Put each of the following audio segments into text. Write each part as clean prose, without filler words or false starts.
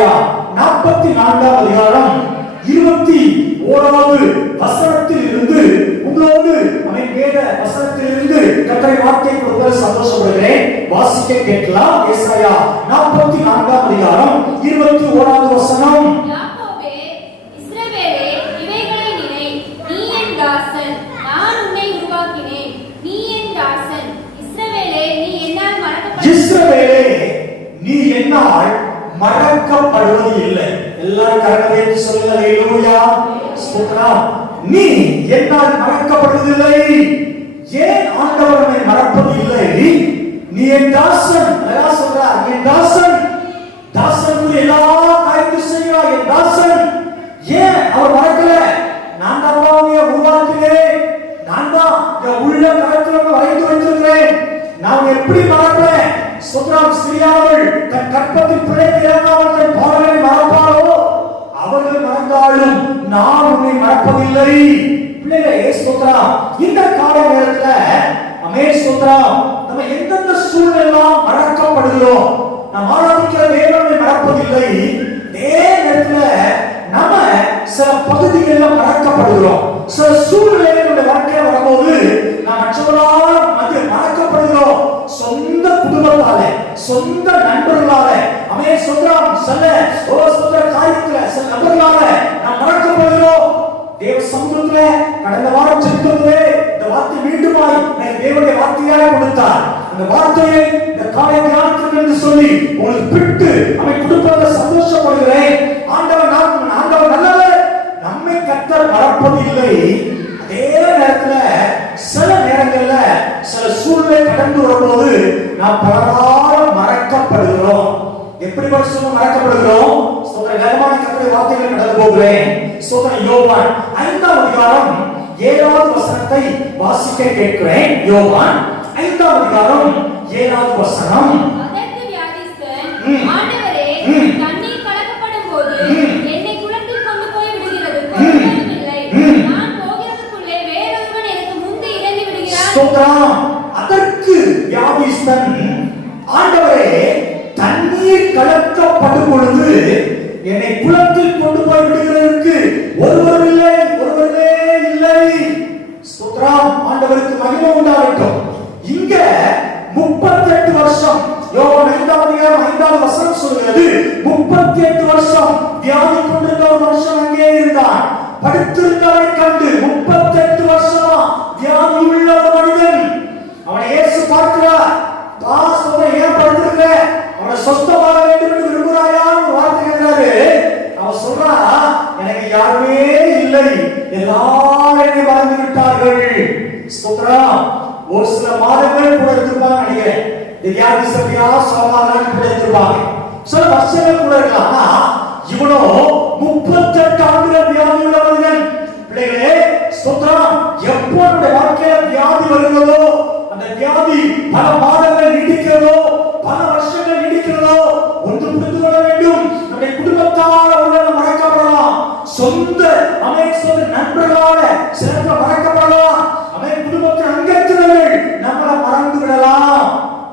ஏசாயா 44 அதிகாரம் 21வது வசனத்தில் இருந்து உங்களோடு வேத வசனத்தில் இருந்து கர்த்தருடைய வார்த்தை கொடுக்க சந்தோஷப்படுகிறேன். வாசிக்க கேட்கலாம். ஏசாயா 44 அதிகாரம் 21வது வசனம். யாக்கோபே, இஸ்ரவேலே, இவைகளை நினை, நீ என் தாசன், நான் உன்னை உருவாக்கினேன். நீ என் தாசன், இஸ்ரவேலே, நீ என்னால் மறக்கப்படுவது இஸ்ரவேலே, நீ என்னால் மறக்கப்படுவது இல்லை. எல்லாரும் கரங்களை உயர்த்தி சொல்லுங்க. ஹல்லேலூயா, ஸ்தோத்திரம். நீ என்னால் மறக்கப்படுவதில்லை. ஏன் ஆண்டவர் என்னை மறப்பது இல்லை? நீ என் தாசன். அல்லாஹ் சொல்றார், என் தாசன். தாசனுக்கு எல்லா காரியத்தையும் செய்கிறார். என் தாசன். ஏன் அவர் மறக்கல? நான் தான் அவனை உருவாக்கினேன். நான் தான் உள்ள கரத்துல வரைந்து வைத்திருக்கிறேன். நான் எப்படி மறப்பேன்? ஸ்தோத்திரம். ஸ்திரீயானவள் தன் கற்பத்தில் பிள்ளைக்கு இறங்காமல் தன் பாடலை மறப்பாளோ? அவர்கள் மறந்தாலும் நான் உன்னை மறப்பதில்லை. பிள்ளைகளே, ஸ்தோத்திரம். இந்த கால நேரத்துல ஸ்தோத்திரம், நம்ம எந்தெந்த சூழ்நிலையெல்லாம் மறக்கப்படுகிறோம். நாம் ஆராதிக்கிற தேவனை மறப்பதில்லை. அதே நேரத்துல நம்ம சில பகுதிகளில் மறக்கப்படுகிறோம். சில சூழ்நிலைகளுடைய வாழ்க்கையில வரும்போது நாம் மற்றவர்களால் மறக்கப்படுகிறோம். சொந்த குடும்பத்தால, சொந்த நண்பர்களால, சொல்றான் சில காரியத்துல சில நபர்களால நாம் மறக்கப்படுகிறோம். தேவ சமூகத்துல கடந்த வாரம் செலுத்துவதே இந்த வார்த்தை மீண்டுமாய் தேவனுடைய வார்த்தையாக கொடுத்தார். அந்த வார்த்தையை இந்த காலை தியானத்திற்கு என்று சொல்லி உங்களுக்கு பிட்டு கொடுப்பதில் சந்தோஷப்படுகிறேன். ஆண்டவர் நல்லவர். நம்மை கர்த்தர் மறப்பதில்லை. அதே நேரத்துல சில நேரங்கள்ல சில சூழ்நிலை கடந்து வரும்போது நாம் பலரால் மறக்கப்படுகிறோம். எப்படி மறக்கப்படுகிறோம்? வேகமான கர்த்தருடைய வார்த்தைகளை கடந்து போகிறேன். யோவான் 5ஆம் அதிகாரம் 7வது வசனத்தை வாசிக்க கேட்கிறேன். யோவான் 5ஆம் அதிகாரம் 7வது வசனம். அதற்கு வியாதிஸ்தன், ஆண்டவரே, தண்ணீர் கலக்கப்படும்போது என்னை குளத்தில் கொண்டு போய் விடுகிறது இல்லை. நான் போகிறதுக்குள்ளே வேறொருவன் எனக்கு முந்தி இறங்கி விடுகிறார். ஸ்தோத்திரம். அதற்கு வியாதிஸ்தன், ஆண்டவரே, தண்ணீர் கலக்கப்படும் பொழுது என்னை குளத்தில் கொண்டு போய் விடுகிறதற்கு ஒருவரும் இல்லை, ஒருவரே இல்லை. ஸ்தோத்திரம். ஆண்டவருக்கு மகிமை உண்டாகட்டும். இங்க 38 வருஷம், யோவான் 5ஆம் அதிகாரம் 5வது வசனம் சொல்கிறது, 38 வருஷம் வியாதி கொண்டிருந்த ஒரு மனுஷன் அங்கே இருந்தான். படுத்திருந்தவரை கண்டு 38 வருஷமா வியாதி உள்ள ஒரு மனிதன் அவனை இயேசு பார்க்கிறார். ஏன் படுத்திருக்க? அவனை சொந்தமாக வேண்டும் என்று விரும்புகிறாயான்னு வார்த்தை கேட்கிறாரு. அவன் சொல்றா, எனக்கு யாருமே இல்லை, எல்லாரும் என்னை மறந்து விட்டார்கள். ஸ்தோத்திரம். ஒரு சில மாதங்கள் கூட இருந்திருப்பாங்க நினைக்கிறேன். வியாதி சபியா சமாதானம் கூட இருந்திருப்பாங்க. சில வருஷங்கள் கூட இருக்கலாம். ஆனா இவனோ 38 ஆண்டுகள் வியாதி உள்ள மனிதன். பிள்ளைகளே, ஸ்தோத்திரம். எப்போ நம்முடைய வாழ்க்கையில வியாதி வருகிறதோ, அந்த வியாதி பல மாதங்கள் நீடிக்கிறதோ, பல வருஷங்கள் நீடிக்கிறதோ, ஒன்று புரிந்து கொள்ள வேண்டும். நம்முடைய குடும்பத்தால் அவர்கள் மறக்கப்படலாம். சொந்த நண்பர்களால சிலர் மறக்கப்படலாம். குடும்பத்தின் அங்கத்தினர்கள் நம்மளை மறந்து விடலாம்.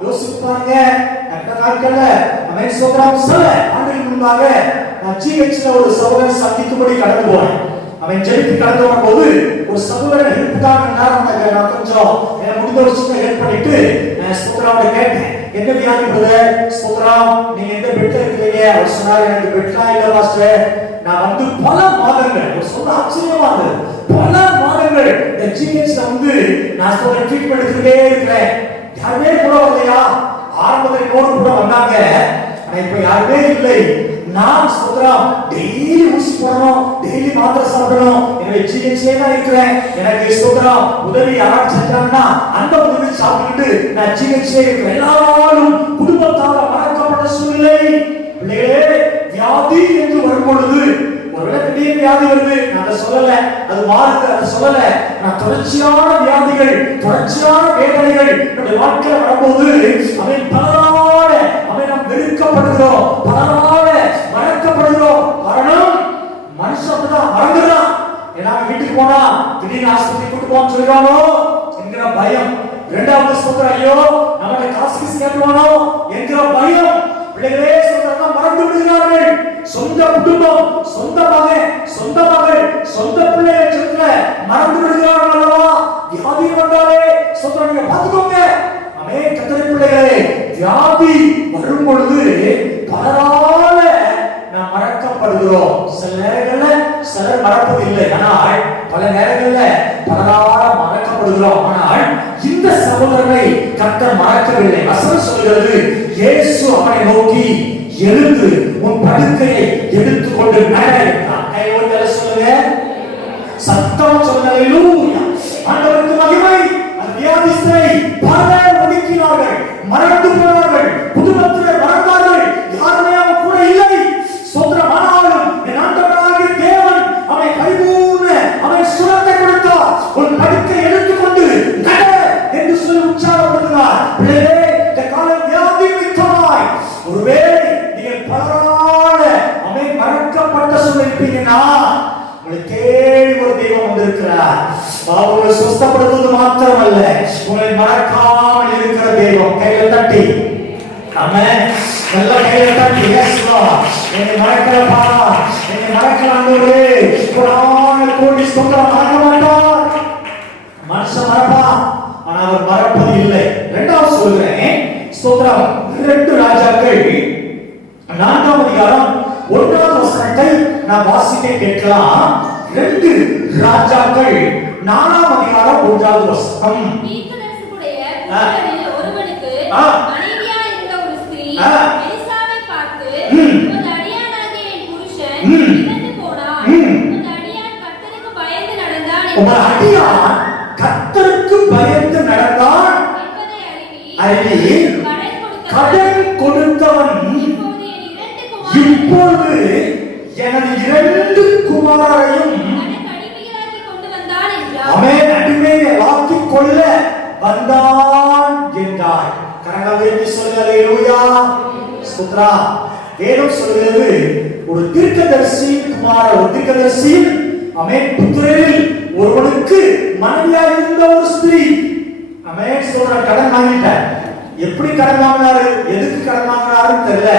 யோசித்து பாருங்க. நாட்கள்ல சில ஆண்டுகளுக்கு முன்பாக நான் ஜிஹெச்ல ஒரு சகோதரன் சந்திக்கும்படி கடந்து போனேன். அவன் ஜெயித்து கடந்து வரும்போது ஒரு சகோதரன் ஹெல்ப்புக்காக நான் கொஞ்சம் முடிந்த ஒரு சின்ன ஹெல்ப் பண்ணிட்டு ஸ்தோத்திராவோட கேட்டேன், என்ன வியாதி பிரதர்? ஸ்தோத்திரம், நீங்க எந்த பெட்ல இருக்கீங்க? அவர் சொன்னார், எனக்கு பெட்லாம் இல்ல பாஸ்டர், நான் வந்து பல மாதங்கள், ஒரு சொல்ல ஆச்சரியமா இருந்தது, பல மாதங்கள் இந்த ஜிஹெச்ல வந்து நான் ட்ரீட்மெண்ட் எடுத்துக்கிட்டே இருக்கிறேன். யாருமே கூட வரலையா? ஆரம்பத்தில் நோடு கூட வந்தாங்க, ஆனா இப்ப யாருமே இல்லை. நான் ஸ்தோத்திரம் டெய்லி ஊசி போடணும், டெய்லி மாத்திரை சாப்பிடணும், என்னுடைய ஜிஹெச்ல தான் இருக்கிறேன். எனக்கு ஸ்தோத்திரம் உதவி யாராவது செஞ்சாங்கன்னா அந்த உதவி சாப்பிட்டுட்டு நான் ஜிஹெச்ல இருக்கிறேன். எல்லாரும் குடும்பத்தால மறக்கப்பட்ட சூழ்நிலை. பிள்ளைகளே, வியாதி என்று வரும் பொழுது ஒருவேளை திடீர்னு வியாதி வருது, நான் அதை சொல்லல, அது மாறுது, அதை சொல்லல. நான் தொடர்ச்சியான வியாதிகள், தொடர்ச்சியான வேதனைகள் நம்முடைய வாழ்க்கையில வரும்போது பலரால நாம் வெறுக்கப்படுகிறோம், பலரால மறக்கப்படுகிறோம். காரணம் மனுஷன் தான் மறந்துடுறான். ஏன்னா வீட்டுக்கு போனா திடீர்னு ஆஸ்பத்திரி கூட்டு போன்னு சொல்லிடுவானோ என்கிற பயம். இரண்டாவது ஸ்தோத்திரம், ஐயோ நம்மகிட்ட காசு கேட்டுவானோ என்கிற பயம். பிள்ளைகளே சொல்றதா மறந்து விடுகிறார்கள். சொந்த குடும்பம், சொந்த மகன், சொந்த மகள், சொந்த பிள்ளையை சொல்ற மறந்து விடுகிறார்கள் அல்லவா? வியாதி வந்தாலே சொல்ற நீங்க பாத்துக்கோங்க. அமே கர்த்தருடைய பிள்ளைகளே, வியாதி வரும் பொழுது பலரால நாம் மறக்கப்படுகிறோம். சில நேரங்கள்ல சிலர் மறப்பதில்லை, ஆனால் பல நேரங்கள்ல பலரால மறக்கப்படுகிறோம். ஆனால் இந்த சகோதரனை கர்த்தர் மறக்கவில்லை. வசனம் சொல்கிறது, இயேசு அவனை நோக்கி எழுந்து உன் படுக்கையை எடுத்துக்கொண்டு நட என்றார். கையோடு சொல்லுங்க, சத்தம் சொல்லுங்க. அல்லேலூயா, ஆண்டவருக்கு மகிமை. அந்த வியாதிஸ்தரை பலர் ஒதுக்கினார்கள், மறந்து போனார்கள், குடும்பத்திலே மறந்தார்கள், யாருமே அவன் கூட இல்லை. ஸ்தோத்திரம். ஆனாலும் என் ஆண்டவராகிய தேவன் அவனை பரிபூர்ண அவன் சுகத்தை கொடுத்தார். உன் படுக்கை எடுத்துக்கொண்டு நட என்று சொல்லி உற்சாகப்படுத்தினார். பிள்ளைகளே, இந்த கால வியாதி மிக்கமாய் ஒருவேளை நீங்கள் பலரால அவன் மறக்கப்பட்ட சொல்லிருப்பீங்கன்னா, உங்களை தேடி ஒரு தெய்வம் வந்திருக்கிறார். அவங்களை சுஸ்தப்படுத்துவது மாத்திரமல்ல, உங்களை மறக்காமல் இருக்கிற தெய்வம். கையில தட்டி ஆமென். நல்ல கையில தட்டி எஸ் லார்ட். என்னை மறக்கலப்பா, என்னை மறக்கலாண்டவரே. குரான் கோடி ஸ்தோத்திரம். மறக்க மாட்டார். மனுஷன் மறப்பா, ஆனா அவர் மறப்பது இல்லை. இரண்டாவது சொல்கிறேன், ஸ்தோத்திரம். 2 ராஜாக்கள் 4ஆம் அதிகாரம் 1ஆவது வசனத்தை நான் வாசிக்க கேட்கலாம். 2 ராஜாக்கள் 4ஆம் அதிகாரம் 1ஆவது வசனம். தீர்க்கதரிசிகளுடைய புத்திரரில் ஒருவனுக்கு மனைவியா இருந்த ஒரு ஸ்திரீ எலிசாவை பார்த்து, உமது அடியானாகிய என் புருஷன் இறந்து போனான். உமது அடியான் கர்த்தருக்கு பயந்து நடந்தான். உமது அடியான் கர்த்தருக்கு பயந்து நடந்தான் என்பதை அறிவி, கடன் கொடுத்தவன் இப்பொழுது எனது 2 குமாரரையும் அடிமைகளாக்கி கொண்டு வந்தான் என்றார். அவன் அடிமைகளாக்கி கொள்ள வந்தான் என்றார். கரங்களை உயர்த்தி சொல்லுங்க, அல்லேலூயா, ஸ்தோத்திரம். வேதம் சொல்கிறது, ஒரு தீர்க்கதரிசி குமாரர், ஒரு தீர்க்கதரிசி அவன் புத்திரரில் ஒருவனுக்கு மனைவியாக இருந்த ஒரு ஸ்திரீ. அவன் சொல்ற கடன் வாங்கிட்டார். எப்படி கடன் வாங்கினாரு, எதுக்கு கடன் வாங்கினாருன்னு தெரியல.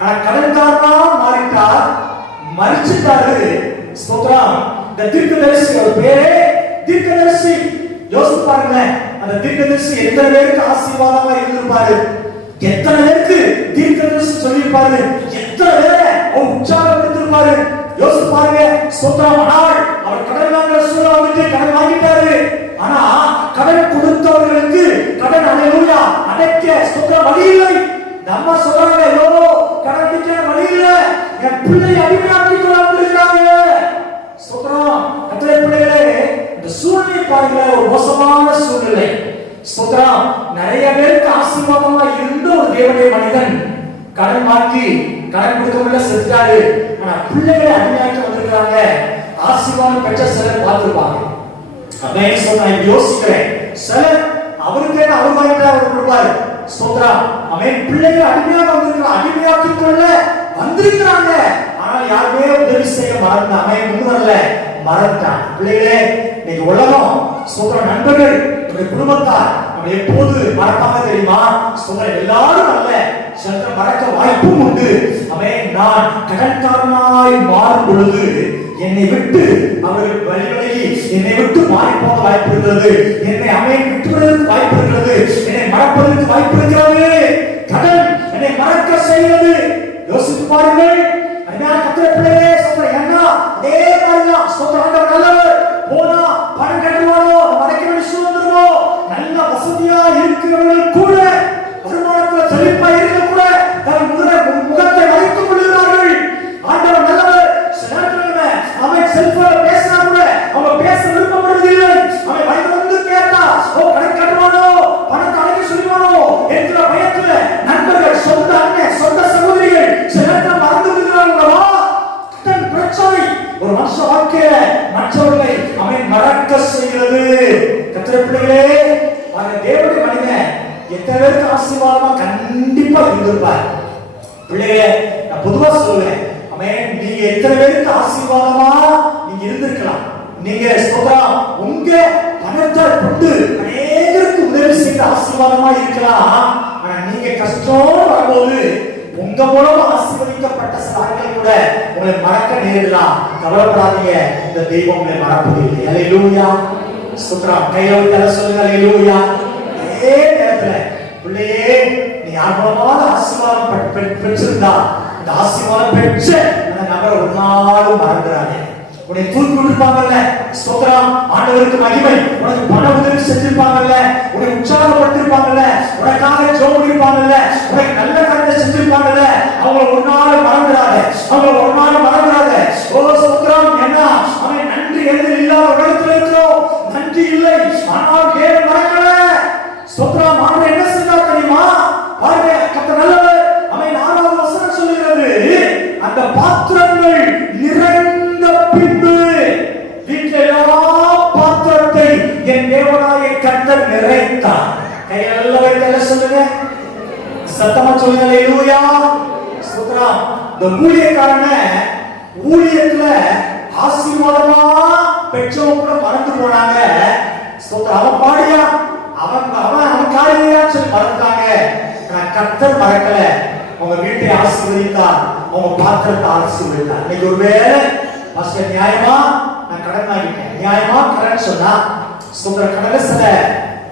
ஆனா கடன்காரனா மாறிட்டார், மரிச்சிட்டாரு. ஸ்தோத்திரம். இந்த தீர்க்கதரிசி ஒரு பேரே தீர்க்கதரிசி. யோசிச்சு பாருங்களேன், அந்த தீர்க்கதரிசி எத்தனை பேருக்கு ஆசீர்வாதமா இருந்திருப்பாரு, எத்தனை பேருக்கு தீர்க்கதரிசி சொல்லியிருப்பாரு, எத்தனை பேரை அவர் உற்சாகப்படுத்திருப்பாரு. யோசிச்சு பாருங்க. ஸ்தோத்திரம். ஆனால் அவர் கடன் வாங்குற சூழல் வந்துட்டு கடன் வாங்கிட்டாரு. ஆனா கடன் கொடுத்தவர்களுக்கு கடன் அல்லேலூயா அடைக்க ஸ்தோத்திரம் வழி இல்லை. நம்ம சொல்றாங்க, ஐயோ கடன் அடைக்க வழி இல்லை, என் பிள்ளை அடிமையாக்கி கொண்டிருக்கிறாங்க. ஸ்தோத்திரம். கர்த்தருடைய பிள்ளைகளே, இந்த சூழ்நிலை பாருங்க, ஒரு மோசமான சூழ்நிலை. ஸ்தோத்திரம். நிறைய பேருக்கு ஆசீர்வாதமா இருந்த ஒரு தேவனுடைய மனிதன் கடன் வாங்கி கடன் கொடுக்க முடியல, செத்துட்டாரு. ஆனா பிள்ளைகளை அடிமையாக்கி வந்திருக்கிறாங்க. ஆசீர்வாதம் பெற்ற சிலர் பார்த்திருப்பாங்க. அப்படின்னு சொன்னா யோசிக்கிறேன், சிலர் அவருக்கு அவர் வாங்கிட்டா அவர் கொடுப்பாரு. ஸ்தோத்திரம். அவன் பிள்ளைகளை அடிமையாக வந்திருக்கிறான், அடிமையாக்கி கொள்ள வந்திருக்கிறாங்க. ஆனால் யாருமே உதவி செய்ய மறந்தான். அவன் முன் வரல, மறந்தான். பிள்ளைகளே, இன்னைக்கு உலகம் ஸ்தோத்திரம், நண்பர்கள், நம்முடைய குடும்பத்தார் நம்ம எப்போது மறப்பாங்க தெரியுமா? ஸ்தோத்திரம். எல்லாரும் அல்ல, சிலர் மறக்க வாய்ப்பும் உண்டு. அவன் நான் கடன்காரனாய் மாறும் பொழுது என்னை விட்டு அவர்கள் வழிவழகி என்னை விட்டு மாறி போக வாய்ப்பு இருக்கிறது, என்னை அவன் விட்டுவிடுவதற்கு வாய்ப்பு இருக்கிறது, என்னை மறப்பதற்கு வாய்ப்பு இருக்கிறது. கடன் என்னை மறக்க செய்வது. யோசித்து பாருங்கள். கர்த்தருடைய பிள்ளைகளே, ஸ்தோத்திரம். என்ன அதே மாதிரிதான் ஸ்தோத்திரம். ஆண்டவர் நல்லவர். போனா பணம் கட்டுவானோ, மறைக்க வேண்டிய சூழ்நிலை, நல்ல வசதியா இருக்கிறவர்கள் கூட, வருமானத்துல செழிப்பா இருக்க கூட தன் முகத்தை மறைத்துக் கொள்கிறார்கள். ஆண்டவர் நல்லவர். அவன் செல்போன்ல பேசினா கூட அவன் பேச விருப்பப்படுவதில்லை. அவன் வயது வந்து கேட்டா, ஓ கடன் கட்டுவானோ, பணத்தை அடைக்க சொல்லுவானோ என்கிற பயத்துல நண்பர்கள், சொந்த அண்ணன், சொந்த சகோதரிகள் சில நேரத்தில் மறந்து விடுகிறார்களா? கடன் பிரச்சனை ஒரு மனுஷ வாழ்க்கையில மற்றவர்களை அவன் மறக்க செய்கிறது. கர்த்தருடைய பிள்ளைகளே, தேவனுடைய மனிதன் எத்தனை பேருக்கு ஆசீர்வாதமா கண்டிப்பா இருந்திருப்பார். பிள்ளைகளே, நான் பொதுவா சொல்லுவேன், நீங்க எத்தனை பேருக்கு ஆசீர்வாதமா நீங்க இருந்திருக்கலாம். நீங்க ஸ்தோத்திரம், உங்க பணத்தை கொண்டு அநேகருக்கு உதவி செய்த ஆசீர்வாதமா இருக்கலாம். ஆனா நீங்க கஷ்டம் வரும்போது உங்க மூலமா ஆசீர்வதிக்கப்பட்ட சில ஆட்கள் கூட உங்களை மறக்க நேரலாம். கவலைப்படாதீங்க, இந்த தெய்வம் உங்களை மறப்பதில்லை. அல்லேலூயா. ஸ்தோத்திரம். கையோட சொல்லுங்க அல்லேலூயா. அதே நேரத்துல பிள்ளையே, நீ யார் மூலமாவது ஆசீர்வாதம் பெற்றிருந்தா இந்த ஆசீர்வாதம் பெற்ற அந்த நபரை ஒரு நாளும் மறந்துடாதே. உன்னை தூக்கி விட்டுருப்பாங்கல்ல, ஸ்தோத்திரம், ஆண்டவருக்கு மகிமை. உனக்கு பண உதவி செஞ்சிருப்பாங்கல்ல, உன்னை உற்சாகப்படுத்திருப்பாங்கல்ல, உனக்காக ஜெபம் பண்ணிருப்பாங்கல்ல, உனக்கு நல்ல காரியத்தை செஞ்சிருப்பாங்கல்ல, அவங்களை ஒரு நாள் மறந்துடாத, அவங்களை ஒரு நாள் மறந்துடாத. ஓ ஸ்தோத்திரம். என்ன அவன் நன்றி எழுதி இல்லாத உலகத்தில் இருக்கிறோம், நன்றி இல்லை, ஆனால் ஏன் மறக்கல. ஸ்தோத்திரம். ஆண்டவர் என்ன செய்தார் தெரியுமா? பாருங்க, கர்த்தர் நல்லவர். அவன் 4வது வசனம் சொல்லுகிறது, அந்த பாத்திரங்கள் நிறைந்த பின்பு வீட்டில் எல்லா பாத்திரத்தை என் தேவனாகிய கர்த்தர் நிறைத்தார். கையெல்லாம் வைத்து சொல்லுங்க, சத்தமா சொல்லுங்க அல்லேலூயா. ஸ்தோத்திரம். இந்த ஊழியக்காரன ஊழியத்துல ஆசீர்வாதமா பெற்றவங்க கூட மறந்து போனாங்க. ஸ்தோத்திரம். அவன் பாடியா, அவன் காரியா சொல்லி மறந்தாங்க. கர்த்தர் மறக்கல. உங்க வீட்டை ஆசீர்வதித்தார், உங்க பாத்திரத்தை ஆசீர்வதித்தார். இன்னைக்கு ஒருவேளை பாஸ்டர் நியாயமா நான் கடன் வாங்கிட்டேன், நியாயமா கடன் சொன்னா ஸ்தோத்திரம். கடன்ல சில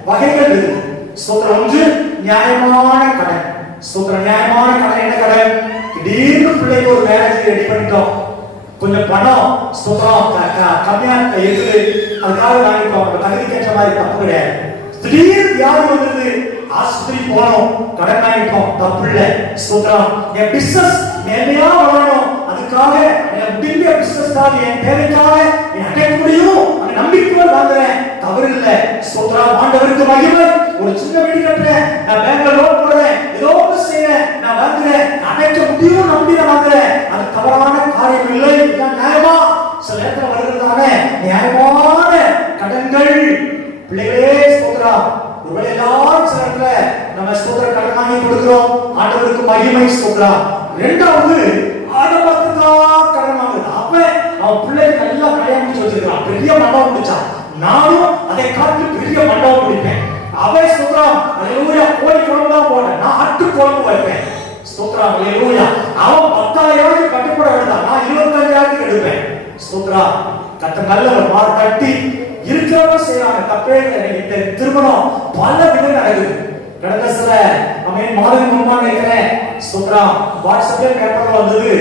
வகைகள் இருக்கு. ஸ்தோத்திரம். ஒன்று நியாயமான கடன். ஸ்தோத்திரம். நியாயமான கடன் என்ன கடன்? திடீர்னு பிள்ளைக்கு ஒரு மேரேஜ் ரெடி பண்ணிட்டோம், கொஞ்சம் பணம் ஸ்தோத்திரம் கம்மியா இருக்குது, அதுக்காக வாங்கிட்டோம், தகுதிக்கு ஏற்ற மாதிரி தப்பு கிடையாது. திடீர்னு வியாதி வந்தது, ஆஸ்பத்திரி போனோம், கடன் வாங்கிட்டோம், தப்பு இல்லை. ஸ்தோத்திரம். என் பிசினஸ் நேர்மையா வளரணும், அதுக்காக முடிந்த பிசினஸ் தான் என் தேவைக்காக என் அடைய முடியும் அந்த நம்பிக்கையோடு வாங்குறேன், தவறு இல்லை. ஸ்தோத்திரம். ஆண்டவருக்கு மகிமை. ஒரு சின்ன வீடு கட்டுறேன், நான் பேங்க்ல லோன் போடுறேன், ஏதோ ஒன்று செய்யறேன், நான் வாங்குறேன், அடைக்க முடியும் நம்பி நான் வாங்குறேன், அது தவறான காரியம் இல்லை. நியாயமா சில நேரத்தில் வருகிறதான நியாயமான கடன்கள் பிள்ளைகளே. ஸ்தோத்திரம். ஒருவேளை எல்லாரும் சில இடத்துல நம்ம ஸ்தோத்திர கடன் வாங்கி கொடுக்கிறோம், ஆண்டவருக்கு மகிமை. ஸ்தோத்திரம். இரண்டாவது ஆடம்பரத்துக்காக கடன் வாங்குறது. அவன் பிள்ளைக்கு நல்லா கல்யாணம் முடிச்சு வச்சிருக்கான், பெரிய மண்டபம் முடிச்சான், நானும் அதை காட்டி பெரிய மண்டபம் முடிப்பேன். அவன் ஸ்தோத்திரம் அல்லேலூயா கோழி குழம்பு தான் போட, நான் ஆட்டு குழம்பு வைப்பேன். ஸ்தோத்திரம் அல்லேலூயா. அவன் 10,000 கட்டுப்பட வேண்டாம், நான் 25,000 எடுப்பேன். ஸ்தோத்திரம். கர்த்தர் நல்லவர். மார் கட்டி இருக்கிறவங்க செய்யறாங்க, தப்பே இல்லை. திருமணம் பல விதம் நடக்குது. கடந்த சில மாதம் முன்பா நினைக்கிறேன், ஸ்தோத்திரம், வாட்ஸ்அப்ல பேப்பர்ல வந்தது,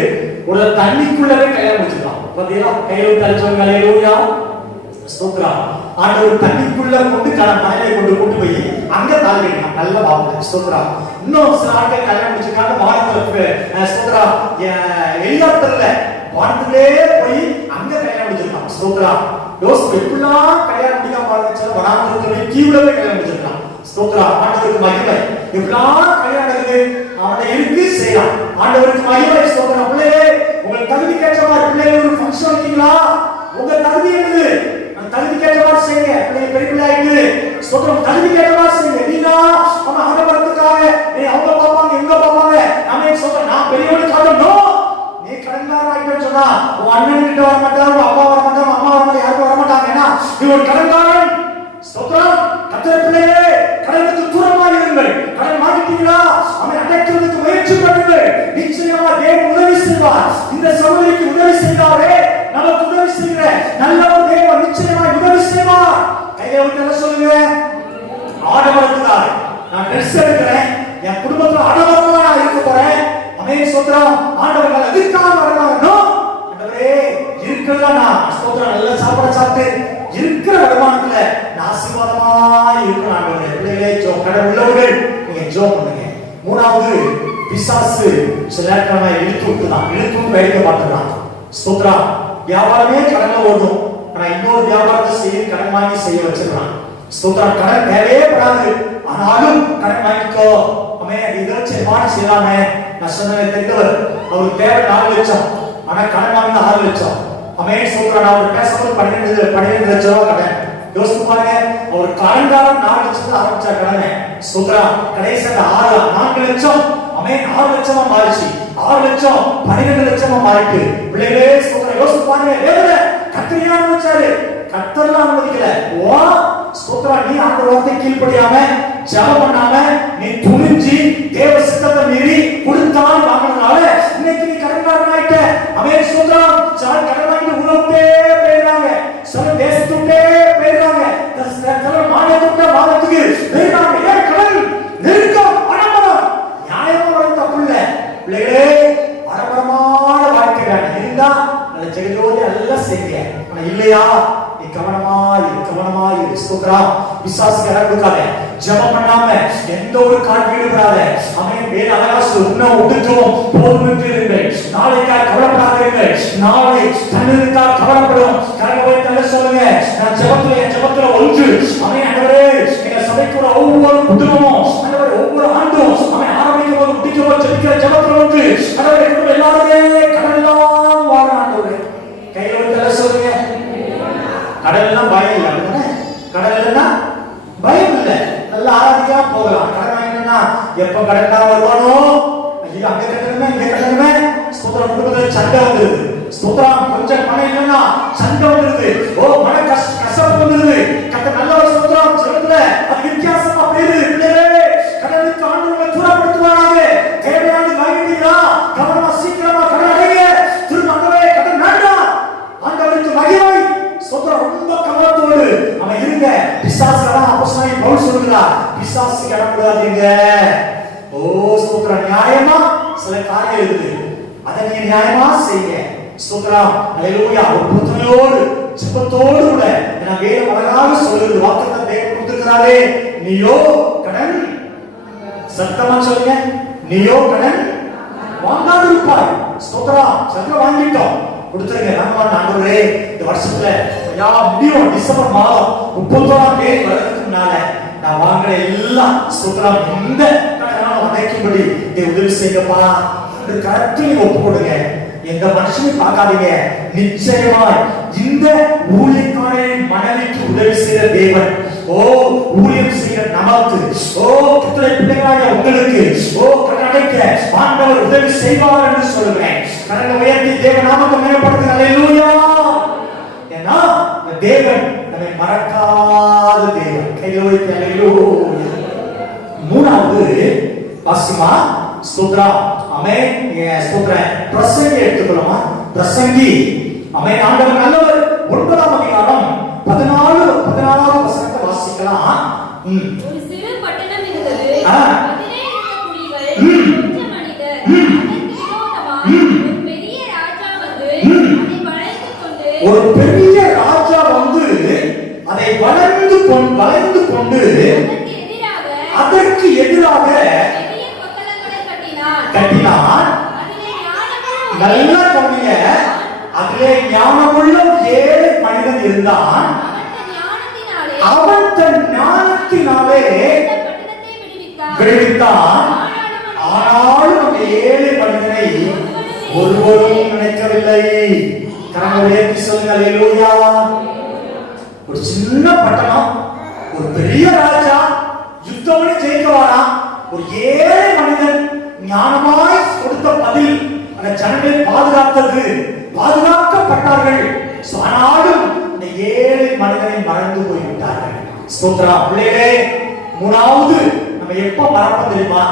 ஒரு தண்ணிக்குள்ளவே கல்யாணம் முடிச்சிருக்கான். பாத்தீங்களா? கையில தரிச்சவங்க அல்லேலூயா. ஸ்தோத்திரம். ஆண்டவர் தண்ணிக்குள்ள கொண்டு மனையை கொண்டு போய் அங்க தாலி கட்டினான். நல்ல பாவம். ஸ்தோத்திரம். இன்னும் சில ஆட்கள் கல்யாணம் முடிச்சிருக்காங்க வானத்துல. ஸ்தோத்திரம். எலியாத்தர்ல வானத்திலே போய் அங்க கல்யாணம் முடிச்சிருக்கான். ஸ்தோத்திரம். யோசிப்பு எப்படிலாம் கல்யாணம் முடிக்காம பாருங்க, வனாந்திரத்துல கீழவே கல்யாணம் முடிச்சிருக்கான். ஸ்தோத்திரம். ஆண்டவருக்கு மகிமை. எப்படிலாம் கல்யாணம் இருக்குது, அவனை இருக்கு செய்யலாம். ஆண்டவருக்கு மகிமை. ஸ்தோத்திரம். பிள்ளையே, உங்களுக்கு தகுதி கேட்ட மாதிரி பிள்ளைகள் ஒரு ஃபங்க்ஷன் வைக்கீங்களா? உங்க தகுதி என்னது? அந்த தகுதி கேட்ட மாதிரி செய்யுங்க. பிள்ளைங்க பெரிய பிள்ளை ஆயிட்டு ஸ்தோத்திரம், தகுதி கேட்ட மாதிரி செய்யுங்க. நீங்க அவன் ஆடம்பரத்துக்காக அவங்க பார்ப்பாங்க, இவங்க பார்ப்பாங்க, நாம சொல்றோம் நான் பெரியவனுக்கு காட்டணும். நீ கடன்காரன் ஆயிட்டேன்னு சொன்னா உன் அண்ணன் கிட்ட வர மாட்டாரு, உன் அப்பா வர மாட்டாரு, அம்மா வர மாட்டாரு, யாரும் வர மாட்டாங்க. ஏன்னா நீ ஒரு கடன்காரன். ஸ்தோத்திரம். கர்த்தர் பிள்ளையே, கடனுக்கு தூரமாக இருங்கள். கடன் வாங்கிட்டீங்களா, அவனை அடைக்கிறதுக்கு முயற்சி பண்ணுங்கள். நிச்சயமா தேவன் உதவி செய்வார். இந்த சகோதரிக்கு உதவி செய்தாரே, நமக்கு உதவி செய்கிற நல்ல ஒரு தேவன் நிச்சயமா உதவி செய்வார். கையை விட்டு சொல்லுங்க, ஆடம்பரத்துக்காக நான் ட்ரெஸ் எடுக்கிறேன், என் குடும்பத்துல ஆடம்பரமா நான் இருக்க போறேன். அமேன். ஸ்தோத்திரம். ஆண்டவர்கள் எதுக்காக வரணும்? ஆண்டவரே இருக்கிறதா நான் ஸ்தோத்திரம் நல்ல சாப்பாடு சாப்பிட்டு இருக்கிற வருமானத்துல நான் ஆசீர்வாதமா இருக்கணும். ஆண்டவரே பிள்ளைகளே, கடன் உள்ளவர்கள் நீங்க ஜெபம் பண்ணுங்க. மூணாவது, பிசாசு சில நேரத்துல இழுத்து விட்டுதான், இழுத்து வேலையை பார்த்துதான். ஸ்தோத்திரம். வியாபாரமே கடன்ல ஓடும், ஆனா இன்னொரு வியாபாரத்தை செய்ய கடன் வாங்கி செய்ய வச்சிருக்கான். ஸ்தோத்திரம். கடன் தேவையே படாது, ஆனாலும் கடன் வாங்கிக்கோ. இதை மாடி செய்யலாமே. நான் சொன்ன தெரிந்தவர், அவருக்கு தேவை 4 லட்சம், ஆனா கடன் வாங்கினா 6 லட்சம். அமேன். சொல்றேன், நான் அவர் பேசும்போது 12 லட்சம் ரூபாய் கடன். யோசிச்சு பாருங்க, அவர் கடன்காரன் 4 லட்சத்துல ஆரம்பிச்சா கடனை. சொல்றான் கடைசி 4 லட்சம். அமேன். 6 லட்சமா மாறிச்சு, 6 லட்சம் 12 லட்சமா மாறிட்டு. பிள்ளைகளே சொல்றேன், யோசிச்சு பாருங்க. வேதனை கர்த்தர் அனுமதிச்சாரு, கர்த்தர்லாம் அனுமதிக்கல. ஸ்தோத்திரம். நீ அந்த வார்த்தை கீழ்ப்படியாம ஜெபம் பண்ணாம நீ துணிஞ்சு தேவ சித்தத்தை மீறி கொடுத்தான் வாங்கினதுனால இன்னைக்கு நீ கடன்காரன் ஆயிட்ட. ஆமென் ஸ்தோத்திரம். சிலர் கடன் வாங்கிட்டு உணவுட்டே போயிடுறாங்க, சிலர் தேசத்துட்டே போயிடுறாங்க, சிலர் மாநிலத்துட்டே மாதத்துக்கு போயிடுறாங்க. ஏன் கடன் நெருக்கம் அடம்பரம் நியாயமா வர தப்பு இல்ல. பிள்ளைகளே அடம்பரமான வாழ்க்கை வேணும் இருந்தா நல்ல ஜெகஜோதி எல்லாம் செய்யுங்க. ஆனா இல்லையா நீ கவனமாய் ஸ்தோத்திரம். விசுவாசிக்க இடம் கொடுக்காத, ஜெபம் பண்ணாம எந்த ஒரு கால் ஈடுபடாத. அவன் மேல் அழகாசு உன்ன உடுத்துவோம் போதும் என்று இருங்கள். நாளைக்காக கவலைப்படாதீர்கள், நாளை தன்னிற்காக கவலைப்படும். கரங்களை தள்ள சொல்லுங்க. நான் ஜெபத்துல ஒன்று அவன் ஆண்டவரே எங்க சபைக்குள்ள ஒவ்வொரு குடும்பமும் ஆண்டவரே ஒவ்வொரு ஆண்டும் அவன் ஆரம்பிக்கும் போது முடிக்கும் போது ஜெபிக்கிற ஜெபத்துல ஒன்று ஆண்டவரே எல்லாருமே கடல்லாம் வாழ ஆண்டவரே கையில தள்ள சொல்லுங்க. கடல்லாம் பயம் இல்லை, கடல்னா பயம் இல்லை, நல்லா ஆராதிக்கா போகலாம். கடன் வாங்கினா எப்ப கடன்கார வருவானோ, ஐயோ அங்க கட்டணுமே இங்க கட்டணுமே, ஸ்தோத்திரம். குடும்பத்துல சண்டை வந்துருது, ஸ்தோத்திரம். கொஞ்சம் பணம் இல்லைன்னா சண்டை வந்துருது, மன கசப்பு வந்துருது. கட்ட நல்ல ஒரு ஸ்தோத்திரம் சொல்லுதுல அது வித்தியாசமா போயிருது. பிள்ளைகளே கடலுக்கு ஆண்டவரை தூரப்படுத்துவாராங்க. தேவையான வாங்கிட்டீங்களா கவனமா சீக்கிரமா கடன் அடைங்க. திரும்ப ஆண்டவரே கடன் வேண்டாம், ஆண்டவருக்கு மகிமை ஸ்தோத்திரம். ரொம்ப கவனத்தோடு அவன் இருங்க. பிசாசுலாம் அப்போஸ்தலன் பவுல் சொல்றார், பிசாசுக்கு இடம் கொடுக்காதீங்க. ஸ்தோத்திரம். நியாயமா சில காரியம் இருக்குது, அதை நீங்க நியாயமா செய்யுங்க. ஸ்தோத்திரம். ஹல்லேலூயா. ஒரு புத்தனையோடு ஜெபத்தோடு கூட நான் வேதம் அழகாக சொல்லுது. வாக்குத்தத்தம் தேவன் கொடுத்திருக்கிறாரே, நீயோ கடன் சத்தமா சொல்லுங்க, நீயோ கடன் வாங்காதிருப்பாய். ஸ்தோத்திரம். சத்தம் வாங்கிட்டோம் கொடுத்துருங்க. நம்ம ஆண்டவரே இந்த வருஷத்துல முடியும் டிசம்பர் மாதம் 31ஆம் தேதி வரதுக்கு முன்னால நான் வாங்குற எல்லாம் ஸ்தோத்திரம் இந்த கடனால அடைக்கும்படி உதவி செய்யப்பா என்று கரெக்டாக ஒப்பு கொடுங்க. எந்த மனுஷனையும் பார்க்காதீங்க. நிச்சயமாய் இந்த ஊழியக்காரரின் மனைவிக்கு உதவி செய்த தேவன் ஊழியம் செய்ய நமக்கு கர்த்தருடைய பிள்ளைகளாகிய உங்களுக்கு கடனைக்க ஆண்டவர் உதவி செய்வார் என்று சொல்லுவேன். கடனை உயர்த்தி தேவ நாமத்தை மேம்படுத்துங்க. அல்லேலூயா. ஏன்னா தேவன் நம்மை மறக்காத தேவன். கையிலோய்த்து அல்லேலூயா. மூணாவது வாசிமா ஸ்தோத்திரம். ஆமென். ஸ்தோத்திரம். பிரசங்கி எடுத்துக்கொள்ளுமா. பிரசங்கி ஆமென். ஆண்டவர் நல்லவர். 9ஆம் அதிகாரம் 14வது வசனத்தை வாசிக்கலாம். ஒரு சிறு பட்டணம் இருந்தது, அதிலே இருந்த குடிகள் கொஞ்ச மனிதர். அதற்கு விரோதமாக ஒரு பெரிய ராஜா வந்து அதை வளைந்து கொண்டு அதற்கு எதிராக கட்டினான். நல்லா கவனிங்க. அதிலே ஞானமுள்ள 7 மனிதன் இருந்தான். அவன் தன் ஞானத்தினாலே விடுவித்தான். ஆனாலும் அந்த 7 மனிதனை ஒருவரும் நினைக்கவில்லை. கரங்களை உயர்த்தி சொல்லுங்க. அல்லேலூயா. ஒரு சின்ன பட்டணம், ஒரு பெரிய ராஜா யுத்தம் ஜெயிக்க வாரான். ஒரு 7 மனிதன் ஞானமாய் கொடுத்த பதில் அந்த ஜனங்களை பாதுகாக்கப்பட்டார்கள். ஆனாலும் இந்த 7 மனிதனை மறந்து போய்விட்டார்கள். ஸ்தோத்திரம். பிள்ளைகளே, மூணாவது நம்ம எப்ப மறப்போம் தெரியுமா?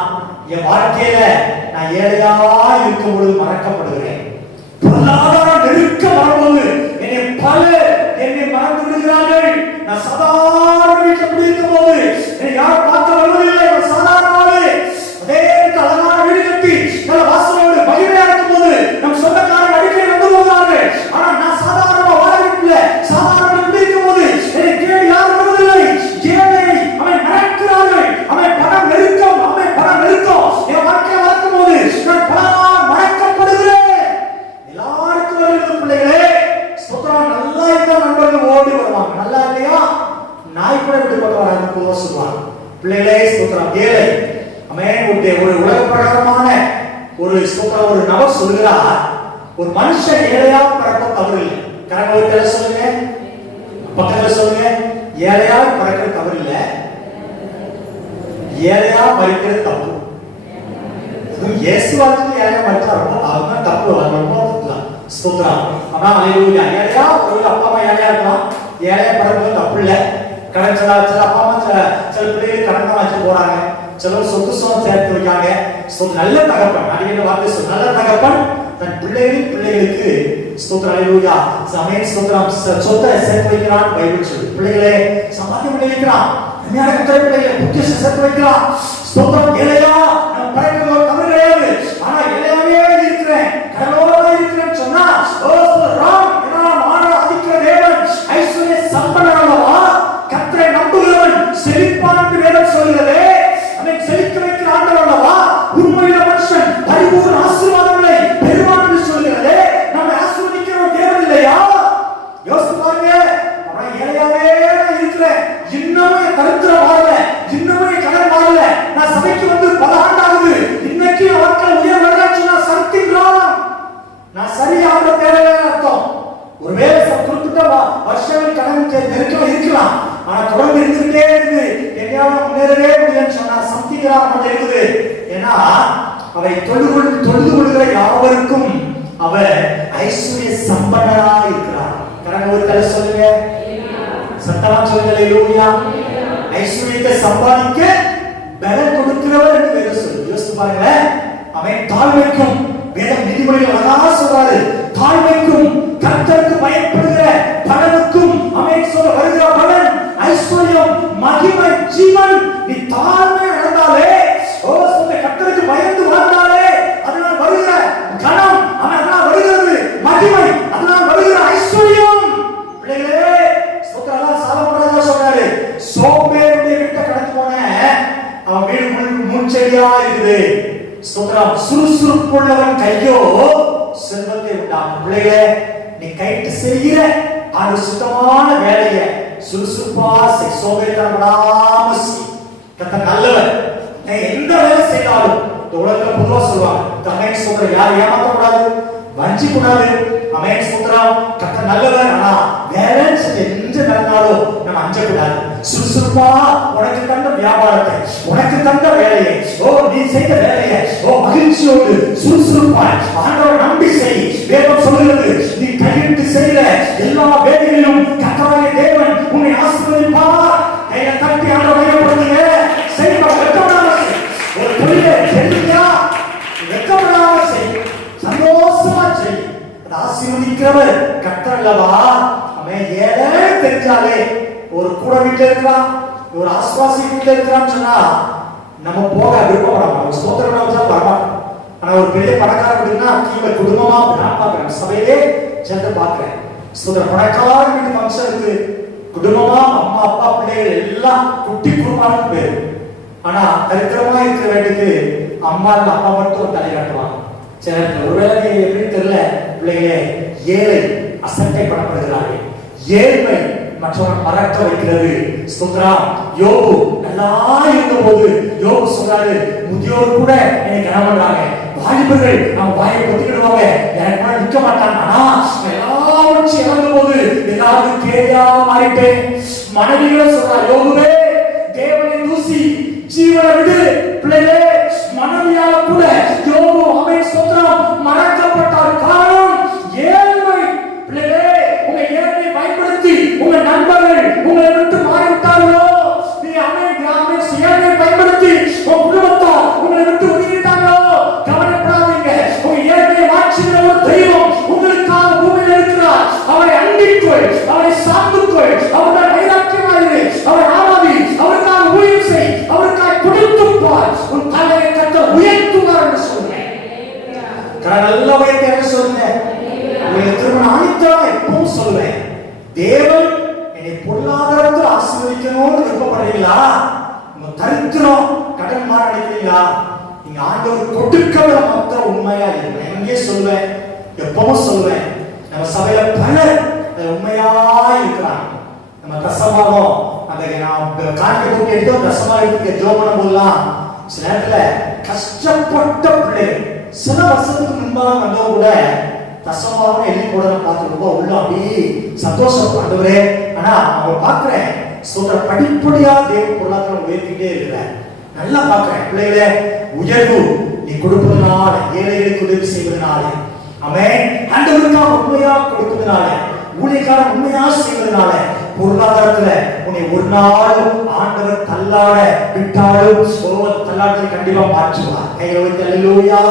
என் வாழ்க்கையில நான் ஏழையா இருக்கும் பொழுது மறக்கப்படுகிறேன். பொருளாதார நெருக்கம் வரும்போது என்னை மறந்து விடுகிறார்கள். நான் சாதாரண வீட்டில் குடியிருக்கும் போது என்னை யார் பார்க்க வருவதில்லை. சாதாரண அதே அழகான வீடு கட்டி நல்ல வாசலோடு மகிழ்ச்சியா இருக்கும் போது நம் சொந்தக்காரர்கள் அடிக்கடி வந்து போகிறார்கள். ஆனா நான் சாதாரண வாழ்க்கையில சாதாரண குடியிருக்கும் போது என்னை தேடி யாரும் வருவதில்லை. ஏழை அவன் மறக்கிறார்கள். அவன் பணம் நெருக்கம் என் வாழ்க்கையை வளர்க்கும் போது நான் பணம் மறக்கப்படுகிறேன். எல்லாருக்கும் வருகிறது பிள்ளைகளே. ஸ்தோத்திரம். நல்லா இருந்தா நண்பர்கள் ஓடி வருவாங்க, நல்லா இல்லையா நாய் கூட விட்டு போட்டு வராங்க சொல்லுவாங்க. பிள்ளைகளே ஸ்தோத்திரம். ஏழை ஒரு உலக பிரகாரமான ஒரு ஸ்தோத்திரம். ஒரு நபர் சொல்கிறார், ஒரு மனுஷன் ஏழையா பிறக்க தவறு இல்லை. கரங்களை சொல்லுங்க, பக்கத்துல சொல்லுங்க. ஏழையா பிறக்கிற தவறு இல்லை, ஏழையா மறிக்கிறது தப்பு. இயேசுவாக்கு ஏழையா மறிச்சா ரொம்ப அதுதான் தப்பு. ரொம்ப ஸ்தோத்திரம். ஆனா அல்லேலூயா. ஏழையா ஒரு அப்பா அம்மா ஏழையா இருக்கலாம், ஏழையா பிறக்கிறது தப்பு இல்லை. கடன் சில அப்பா அம்மா சில பிள்ளைகள் கடன் தான் வச்சு போறாங்க, சிலர் சொத்து சுகம் சேர்த்து வைக்காங்க. நல்ல தகப்பன், அடிக்கடி வார்த்தை சொல், நல்ல தகப்பன் தன் பிள்ளைகளுக்கு ஸ்தோத்திரம் ஹல்லேலூயா சமயம் ஸ்தோத்திரம் சொத்தை சேர்த்து வைக்கிறான் பைபிள் சொல்லு. பிள்ளைகளே சம்பாத்தியம் பண்ணி வைக்கிறான், அருமையான கர்த்தருடைய பிள்ளைகளை புத்திய சேர்த்து வைக்கிறான். ஸ்தோத்திரம். ஏழையா நம்ம படைக்கிறது ஒரு தவறு கிடையாது, ஆனா ஏழையாவே இருக்கிறேன் கடலோரமா இருக்கிறேன்னு சொன்னா ஆதிக்கிற தேவன் ஐஸ்வர்ய சம்பன்னன் அல்லவா, கர்த்தரை நம்புகிறவன் செழிப்பான் என்று வேதம் சொல்கிறது. அவன் செழிக்க வைக்கிற ஆண்டவர் அல்லவா, உண்மையுள்ள மனுஷன் பரிபூர்ண ஆசீர்வாதங்களை பெறுவான் என்று சொல்கிறது. நம்ம ஆசீர்வதிக்கிற ஒரு தேவன் இல்லையா? யோசித்து பாருங்க. அவன் ஏழையாவே இருக்கிறேன், இன்னமும் தரித்திரம் மாறல, இன்னமும் கடன் மாறல, நான் சபைக்கு வந்து பல ஆண்டாகுது, இன்னைக்கு அவர்கள் உயர் வரலாற்றுனா சந்திக்கிறான், நான் சரியாக தேவையான அர்த்தம். ஒருவேளை குறிப்பிட்ட வருஷங்கள் கடன் நெருக்கம் இருக்கலாம், ஆனா தொடர்ந்து இருந்துகிட்டே இருக்குது, எங்கேயாவது முன்னேறவே முடியலன்னு சொன்னா சந்திக்கிறான் இருக்குது. ஏன்னா அவை தொழுது கொள்கிற யாவருக்கும் அவர் ஐஸ்வர்ய சம்பன்னரா இருக்கிறார். கடன் ஒரு தலை சொல்லுங்க, சத்தமா சொல்லுங்க ஹல்லேலூயா. ஐஸ்வர்யத்தை சம்பாதிக்க பலன் கொடுக்கிறவர் என்று வேதம் சொல்லு. யோசித்து பாருங்க. அவன் தாழ்மைக்கும் வேதம் நீதிமொழிகள் அழகா சொல்றாரு, தாழ்மைக்கும் கர்த்தருக்கு பயப்படுகிற பலனுக்கும் அவன் சொல்ல வருகிற பலன் ஐஸ்வர்யம் மகிமை ஜீவன். நீ தாழ்மை நடந்தாலே, கர்த்தருக்கு பயந்து வாழ்ந்தாலே அதனால் வருகிற கணம், அதனால் வருகிறது மகிமை, அதனால் வருகிற ஐஸ்வர்யம். பிள்ளைகளே ஸ்தோத்திரம். சாலமோன் சொல்றாரு, சோம்பேறியுடைய வீட்டை கடந்து போன அவன் வீடு முன்செடியா இருக்குது. ஸ்தோத்திரம். சுறுசுறுப்புள்ளவன் கையோ செல்வத்தை உண்டாகும். பிள்ளைகளே நீ கைட்டு செய்கிற அந்த சுத்தமான வேலையை சுறுசுறுப்பா சோம்பேறித்தனப்படாம செய். கர்த்தர் நல்லவர். நீ எந்த வேலை செய்தாலும் இந்த உலகத்துல பொதுவா சொல்லுவாங்க, அமேன் ஸ்தோத்திரம், யார் ஏமாத்த கூடாது, வஞ்சி கூடாது. அமேன் ஸ்தோத்திரம். கர்த்தர் நல்லவர். ஆனா வேலை எந்த நடந்தாலும் நம்ம அஞ்சக்கூடாது. சுறுசுறுப்பா உனக்கு தந்த வியாபாரத்தை, உனக்கு தந்த வேலையை, நீ செய்த வேலையை மகிழ்ச்சியோடு சுறுசுறுப்பாய் ஆண்டவரை நம்பி செய். வேதம் சொல்கிறது, நீ கையிட்டு செய்கிற எல்லா வேலைகளிலும் கர்த்தராகிய தேவன் உன்னை ஆசீர்வதிப்பார். கையை தட்டி ஆண்டவரை மையப்படுத்துங்க. செய்வா வெட்கப்படாம செய். ஒரு தொழிலை செய்யா வெட்கப்படாம செய், சந்தோஷமா செய். அது ஆசீர்வதிக்கிறவர் கர்த்தர் அல்லவா. அவன் ஏழை தெரிஞ்சாலே ஒரு கூட வீட்டுல இருக்கலாம், ஒரு ஆஸ்வாசி வீட்டுல இருக்கிறான்னு சொன்னா நம்ம போக விருப்பப்படாம ஸ்தோத்திரம் வரமாட்டோம். ஆனா ஒரு பெரிய பணக்கார வீடுனா கீழே குடும்பமா நான் பாக்குறேன், சபையிலே சென்று பாக்குறேன். ஸ்தோத்திரம். பணக்கார வீட்டு ஃபங்க்ஷன் இருக்கு, குடும்பமா அம்மா அப்பா பிள்ளைகள் எல்லாம் குட்டி குடும்பம்னு பேரு. ஆனா தரித்திரமா இருக்கிற வீட்டுக்கு அம்மா அப்பா மட்டும் தலை காட்டுவாங்க. சரி, ஒருவேளை எப்படின்னு தெரியல, பிள்ளைகளே ஏழை அசட்டை படப்படுகிறார்கள். ஏழ்மை மற்றவன் மறக்க வைக்கிறது. ஸ்தோத்திரம். யோபு நல்லா இருந்த போது யோபு சொல்றாரு, முதியோர் கூட என்னை கனம் பண்றாங்க, வாலிபர்கள் நம்ம வாயை பொத்திக்கிடுவாங்க, எனக்கு நிக்க மாட்டாங்க, ஆனா எல்லாவற்றையும் இழந்த போது எல்லாரும் கேடியா மாறிட்டேன். மனைவிகளை சொல்றா, யோபுவே தேவனை தூசி ஜீவனை விடு. பிள்ளைகளே மனைவியால கூட யோபு அவன் ஸ்தோத்திரம் மறக்கப்பட்டார். காரணம் ஏழ்மை. பிள்ளைகளே உங்க ஏழ்மையை பயன்படுத்தி உங்க நண்பர்கள் உங்களை விட்டு மாறிவிட்டார்களோ, நீ ஏழ்மையை பயன்படுத்தி உங்க குடும்பத்தார் உங்களை விட்டு ஒதுங்கிட்டாங்களோ, கவலைப்படாதீங்க. உங்க ஏழ்மையை மாற்றுகிற ஒரு தெய்வம் உங்களுக்காக பூமியில் இருக்கிறார். அவரை அண்டிக்கொள், அவரை சார்ந்துக்கொள், அவருடைய வைராக்கியமாயிரு, அவரை ஆராதி, அவருக்காக ஊழியம் செய், அவருக்காக கொடுத்துப்பார். உன் தலையை கர்த்தர் உயர்த்துவார் என்று சொல்றேன். நல்ல உயர்த்த சொல்றேன். திருமணம் அனைத்தான் எப்பவும் சொல்றேன், தேவன் என்னை பொருளாதாரத்தில் ஆசீர்வதிக்கணும்னு விருப்பப்படுறீங்களா? உங்க தரித்திரம் கடன் மாற நினைக்கிறீங்களா? நீங்க ஆண்டவர் கொடுக்கவில்லை மாத்திரம் உண்மையா இருப்பேன். எங்கே சொல்வேன், எப்பவும் சொல்வேன். நம்ம சபையில பலர் உண்மையா இருக்கிறாங்க. நம்ம தசமாகம் அந்த காணிக்கை போட்டு எடுத்தோம், தசமா எடுத்து ஜோமனம் போடலாம். சில நேரத்துல கஷ்டப்பட்ட பிள்ளை சில வருஷத்துக்கு முன்பாக வந்தவங்க கூட தசமாவும் எழுதி போட பார்த்து ரொம்ப உள்ள அப்படியே சந்தோஷம் ஆண்டவரே. ஆனா அவங்க பாக்குறேன் சொல்ற படிப்படியா தேவ பொருளாதாரம் உயர்த்திட்டே இருக்கிறேன். நல்லா பாக்குறேன் பிள்ளைகளே, உயர்வு நீ கொடுப்பதனால, ஏழைகளுக்கு உதவி செய்வதனால, ஆமென், ஆண்டவருக்காக உண்மையா கொடுப்பதனால, ஊழியக்காரன் உண்மையா செய்வதனால பொருளாதாரத்துல உன்னை ஒரு நாள் ஆண்டவர் தள்ளாட விட்டாலும் தள்ளாட்டத்தை கண்டிப்பா மாற்றுவார். கையில வைத்து அல்லேலூயா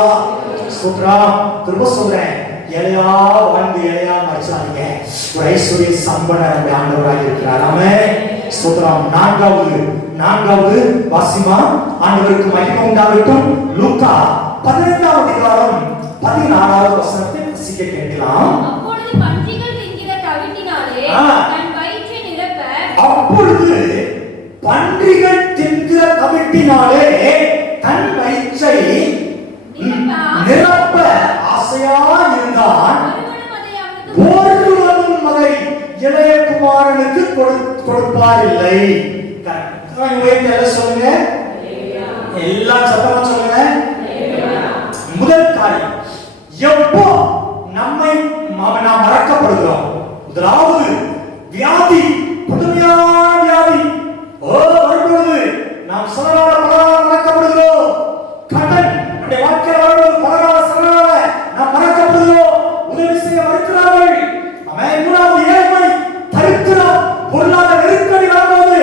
ஸ்தோத்திரம். திரும்ப சொல்றேன், ஏழையா வாழ்ந்து ஏழையா மறிச்சாதீங்க. ஒரு ஐஸ்வர்ய சம்பனர் நம்முடைய ஆண்டவராக இருக்கிறார். ஆமென் ஸ்தோத்திரம். நான்காவது வாசிமா. ஆண்டவருக்கு மகிமை உண்டாகட்டும். லூக்கா 15ஆம் அதிகாரம் 16வது வசனத்தை வாசிக்க கேட்கலாம். அப்பொழுது பன்றிகள் தின்கிற தவிட்டினாலே தன் வயிற்றை நிரப்ப அப்பொழுது பன்றிகள் தின்கிற தவிட்டினாலே தன் வயிற்றை நிரப்ப ஆசையா இருந்தான். ஒருவனும் அதை இளைய குமாரனுக்கு கொடுப்பார் இல்லை. சொல்லுங்க, எல்லாம் சத்தமா சொல்லுங்க. முதல் காரியம், எப்போ நம்மை நாம் மறக்கப்படுகிறோம்? முதலாவது வியாதி, புதுமையான வியாதி வரும்பொழுது நாம் சலனால மறக்கப்படுகிறோம். கடன் நம்முடைய வாழ்க்கையில் வரும்போது பலரால சலனால நாம் மறக்கப்படுகிறோம். உதவி செய்ய மறுக்கிறார்கள். மூணாவது ஏழ்மை, தரித்திரம், பொருளாதார நெருக்கடி வரும்போது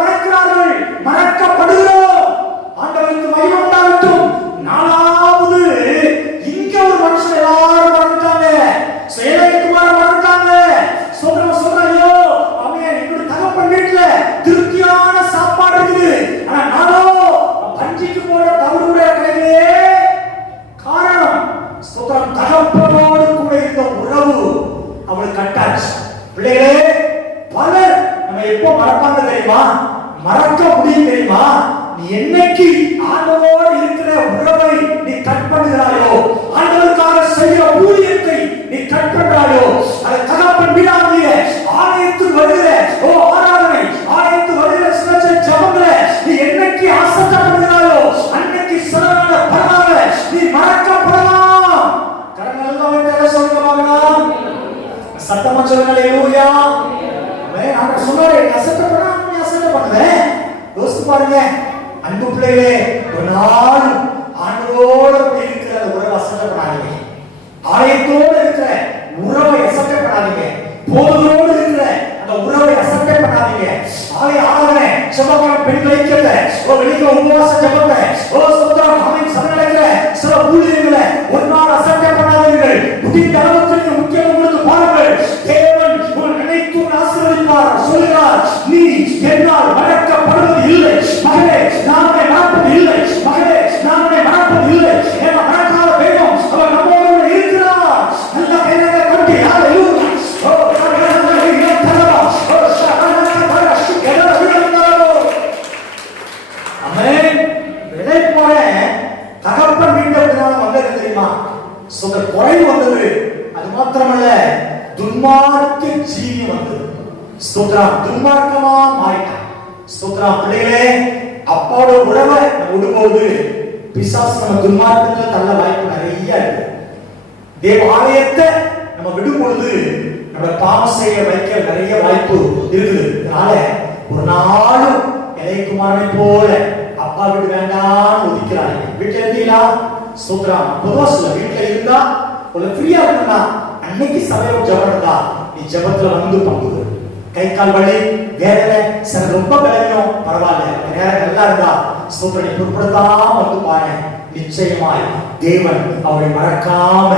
மறக்கிறார்கள், மறக்கப்படுகிறோம். ஆண்டவருக்கு மகிமை உண்டாகட்டும். நாலாவது, இங்க ஒரு மனுஷன் எல்லாரும் மறந்துட்டாங்க. செயலைக்குமார மறந்துட்டாங்க. சொல்றையோ அவன் என்னோட தகப்பன் வீட்டுல திருப்தியான சாப்பாடு இருக்குது, ஆனா நானோ பஞ்சிக்கு போற தவறுடைய கிடைக்கலையே. காரணம், தகப்பனோடு கூட இருந்த உறவு அவளுக்கு கட்டாச்சு. பிள்ளைகளே, பலர் நம்ம எப்போ மறப்பாங்க தெரியுமா? மறக்க முடியும் தெரியுமா? நீ என்னைக்கு ஆண்டவரோடு இருக்கிற உறவை நீ கட் பண்ணுகிறாயோ, ஆண்டவருக்காக செய்கிற ஊழியத்தை நீ கட் பண்றாயோ, அதை தகப்பன் விடாதீங்க. ஆலயத்துக்கு வருகிற ஆராதனை, ஆலயத்துக்கு வருகிற சில ஜெபங்களை நீ என்னைக்கு ஆசைப்படுகிறாயோ அன்னைக்கு சிறந்த பரவாயில்ல நீ மறக்கப்படலாம். கரங்கள் எல்லாம் வைத்து சொல்லுங்க, சத்தமா சொல்லுங்க. அல்லேலூயா. ஆமென். சொன்னாரே, அசைக்கப்படா, நீ அசைக்கப்படுவேன். யோசித்து பாருங்க அன்பு பிள்ளைகளே, ஒரு நாள் ஆண்டவரோடு இருக்கிற உறவை அசைக்கப்படாதீங்க. ஆலயத்தோடு இருக்கிற உறவை அசைக்கப்படாதீங்க. போதோடு இருக்கிற அந்த உறவை அசைக்கப்படாதீங்க. ஆலய ஆராதனை, ஜெபமான பெண்களை கேட்ட வெளியே உபவாச ஜெபத்தை சுத்தம் அமை சமநிலைக்கிற சில ஊழியர்களை ஒரு நாள் அசைக்கப்படாதீர்கள். முடிந்த அளவுக்கு முக்கியம் உங்களுக்கு பாருங்கள். தேவன் உன் நினைத்து ஆசீர்வதிப்பார். சொல்கிறார், நீ என்னால் மறக்கப்படுவது இல்லை. மகளே, நான் உன்னை மறப்பது இல்லை. மகளே, நான் உன்னை மறப்பது இல்லை. ஏன்னா மறக்காத வேணும், அவர் நம்மோடு இருக்கிறார். நல்ல கைகளை கொண்டு ஹalleluya. தகப்பன் வீட்டத்தினால வந்தது தெரியுமா? குறை வந்தது. அது மாத்திரமல்ல, துன்மார்க்க ஜீவி வந்தது. ஸ்தோத்திரம். துன்மார்க்கமா மாறிட்டான். ஸ்தோத்திரம். பிள்ளைகளே, அப்பாவோட உறவை நம்ம விடும்போது பிசாசு நம்ம துன்மார்க்கத்துல தள்ள வாய்ப்பு நிறைய இருக்கு. தேவ ஆலயத்தை நம்ம விடும் பொழுது நம்ம பாவம் செய்ய வைக்க நிறைய வாய்ப்பு இருக்குது. அதனால ஒரு நாளும் இளையகுமாரனை போல அப்பா வீட்டு வேண்டாம் ஒதுக்கிறாங்க. வீட்டுல இருந்தீங்களா? ஸ்தோத்திரம். பொதுவா சொல்ல, வீட்டுல இருந்தா ஒரு ஃப்ரீயா இருந்தா அன்னைக்கு சபையோட ஜெபம் இருந்தா நீ ஜெபத்துல வந்து பங்குது. கை கால் வலி, வேதனை, சில ரொம்ப பலவீனம், பரவாயில்ல, நேரம் நல்லா இருந்தா ஸ்தோத்திரம் பொருட்படுத்தாம வந்து பாரு. நிச்சயமாய் தேவன் அவரை மறக்காம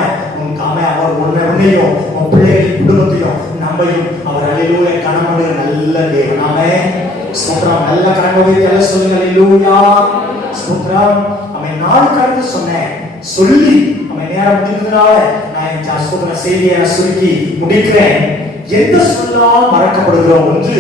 அவர் உன்னையும் உன் பிள்ளைகளின் குடும்பத்தையும் நம்மையும் அவர் அல்லேலூயா கனமடு நல்ல தேவன். ஆமென். ஸ்தோத்திரம். நல்ல கரங்களை எல்லாம் சொல்லுங்க. அல்லேலூயா. ஸ்தோத்திரம். அவன் 4 காரியத்தை சொன்னேன். சொல்லி அவன் நேரம் முடிந்ததுனால நான் இந்த ஸ்தோத்திர செய்தியை சுருக்கி முடிக்கிறேன். எந்த சொல்லால் மறக்கப்படுகிறோம்? ஒன்று,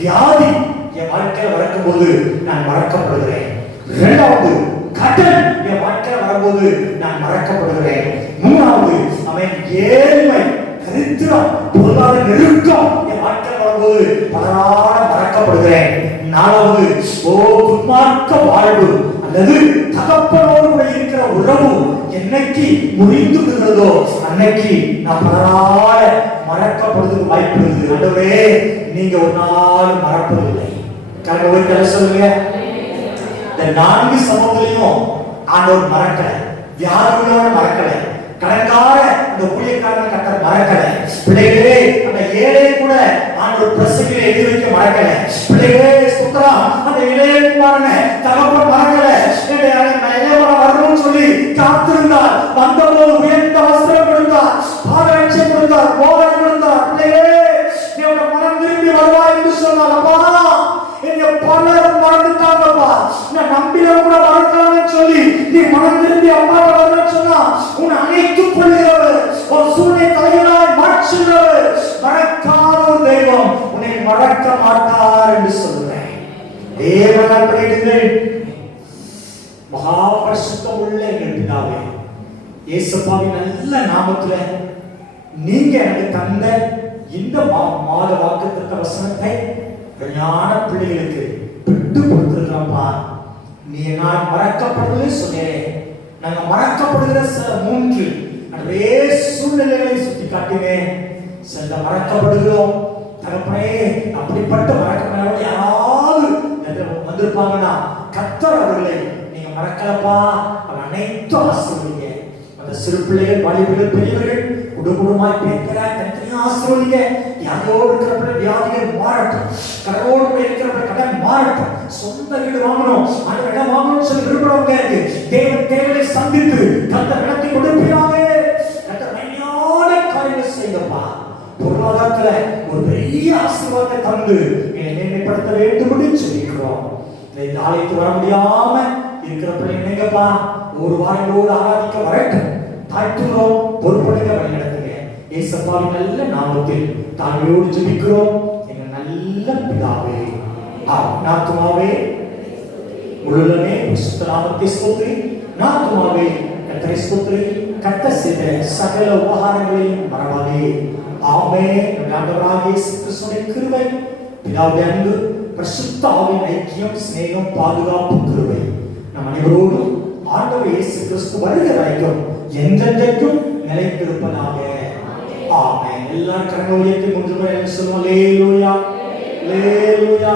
வியாதி என் வாழ்க்கையில வரக்கும்போது நான் மறக்கப்படுகிறேன். இரண்டாவது, கடன் என் வாழ்க்கையில வரும்போது நான் மறக்கப்படுகிறேன். மூணாவது, அவன் ஏழ்மை, தரித்திரம், பொருளாதார நெருக்கம் என் வாழ்க்கையில வரும்போது பலரால மறக்கப்படுகிறேன். நாலாவது, துன்மார்க்க வாழ்வு அல்லது தகப்பனோடு கூட இருக்கிற உறவு என்னைக்கு முறிந்து விடுகிறதோ அன்னைக்கு நான் பலரால மறக்கப்படுவதற்கு வாய்ப்பு இருக்குது. ஆண்டவரே, நீங்க ஒரு நாள் மறப்பதில்லை. கரெக்டா சொல்லுங்க. இந்த 4 சம்பவத்திலையும் ஆண்டவர் மறக்கல. வியாதியோட மறக்கல. கடன்கார அந்த ஊழியக்காரன் கட்ட மறக்கல. பிள்ளைகளே, அந்த ஏழை கூட ஆண்டவர் பிரசங்கில எழுதி வைக்க மறக்கல. பிள்ளைகளே ஸ்தோத்திரம். அந்த இளைய குமாரனை தகப்பன் மறக்கல. இளையவன் வரணும்னு சொல்லி காத்திருந்தார். வந்தபோது உயர்ந்த வஸ்திரம் கொடுத்தார், பாதரட்சை கொடுத்தார், போதனை கொடுத்தார். பிள்ளைகளே நீ உன்னை மனம் திரும்பி வருவாய் என்று சொன்னார். அப்பா எங்க பலரும் மறந்துட்டாங்கப்பா, நான் நம்பினவன் கூட மறக்கலாம்னு சொல்லி நீ மனம் திரும்பி அப்பா வரணும்னு சொன்னா உன்னை அணைத்துக் கொள்கிறவர், ஒரு சூழ்நிலை தலைவனாய் மாற்றுகிறவர், மறக்காத ஒரு தெய்வம், உன்னை மறக்க மாட்டார் என்று சொல்றேன். தேவன் அப்படியே மகா பரிசுத்தம் உள்ள எங்கள் பிதாவே, இயேசுவின் நல்ல நாமத்துல நீங்க எனக்கு தந்த இந்த மாத வாக்குத்தத்த வசனத்தை ஞான பிள்ளைகளுக்கு விட்டு கொடுத்துருக்கிறப்பா. நீ நான் மறக்கப்படுவதை சொன்னேன். நாங்க மறக்கப்படுகிற மூன்று நிறைய சூழ்நிலைகளை சுட்டி காட்டினேன். சில மறக்கப்படுகிறோம் தகப்பனே. அப்படிப்பட்ட மறக்கப்பட யாராவது வந்திருப்பாங்கன்னா கர்த்தர் அவர்களை நீங்க மறக்கலப்பா, அவர் அனைத்தும் ஆசீர்வதிங்க. அந்த சிறு பிள்ளைகள், வாலிபர்கள், பெரியவர்கள் குடும்பமாய் பேசுகிற தனித்தனியா ஆசீர்வதிங்க. யாரோடு இருக்கிற வியாதிகள் மாறட்டும், கடனோடு இருக்கிற கடன் மாறட்டும், சொந்த வீடு வாங்கணும், அந்த இடம் வாங்கணும்னு சொல்லி விரும்புறவங்க தேவன் தேவையை சந்தித்து கர்த்தர் நடத்தி கொடுப்பீராக. கர்த்தர் மையான காரியங்களை செய்யுங்கப்பா. பொருளாதாரத்துல ஒரு பெரிய ஆசீர்வாதத்தை தந்து என்னை மேன்மைப்படுத்த வேண்டும் என்று சொல்லிக்கிறோம். இந்த ஆலயத்துக்கு வர முடியாம இருக்கிற பிள்ளைங்கப்பா, ஒரு வாரங்களோடு ஆராதிக்க வரட்டும். தாய்த்துறோம், பொறுப்படுங்க, வழி நடத்துங்க. இயேசுவின் நல்ல நாமத்தில் தாழ்மையோடு ஜெபிக்கிறோம் எங்கள் நல்ல பிதாவே. ஆத்துமாவே முழுவதுமே பரிசுத்த நாமத்தை ஸ்தோத்திரி. ஆத்துமாவே கர்த்தரை ஸ்தோத்திரி. கர்த்தர் செய்த சகல உபகாரங்களையும் மறவாதே. ஆமென். ஆண்டவராகிய இயேசு கிறிஸ்துவின் கிருபை, பிதாவுடைய அன்பு, பரிசுத்த ஆவியின் ஐக்கியம், சிநேகம், பாதுகாப்பு, கிருபை நம் அனைவரோடும் ஆண்டவர் இயேசு கிறிஸ்து வருகிற வரைக்கும் என்றென்றைக்கும் நிலைத்திருப்பதாக. ஆமென். எல்லாரும் கரங்களை உயர்த்தி 3 முறை சொல்லுவோம். அல்லேலூயா, அல்லேலூயா.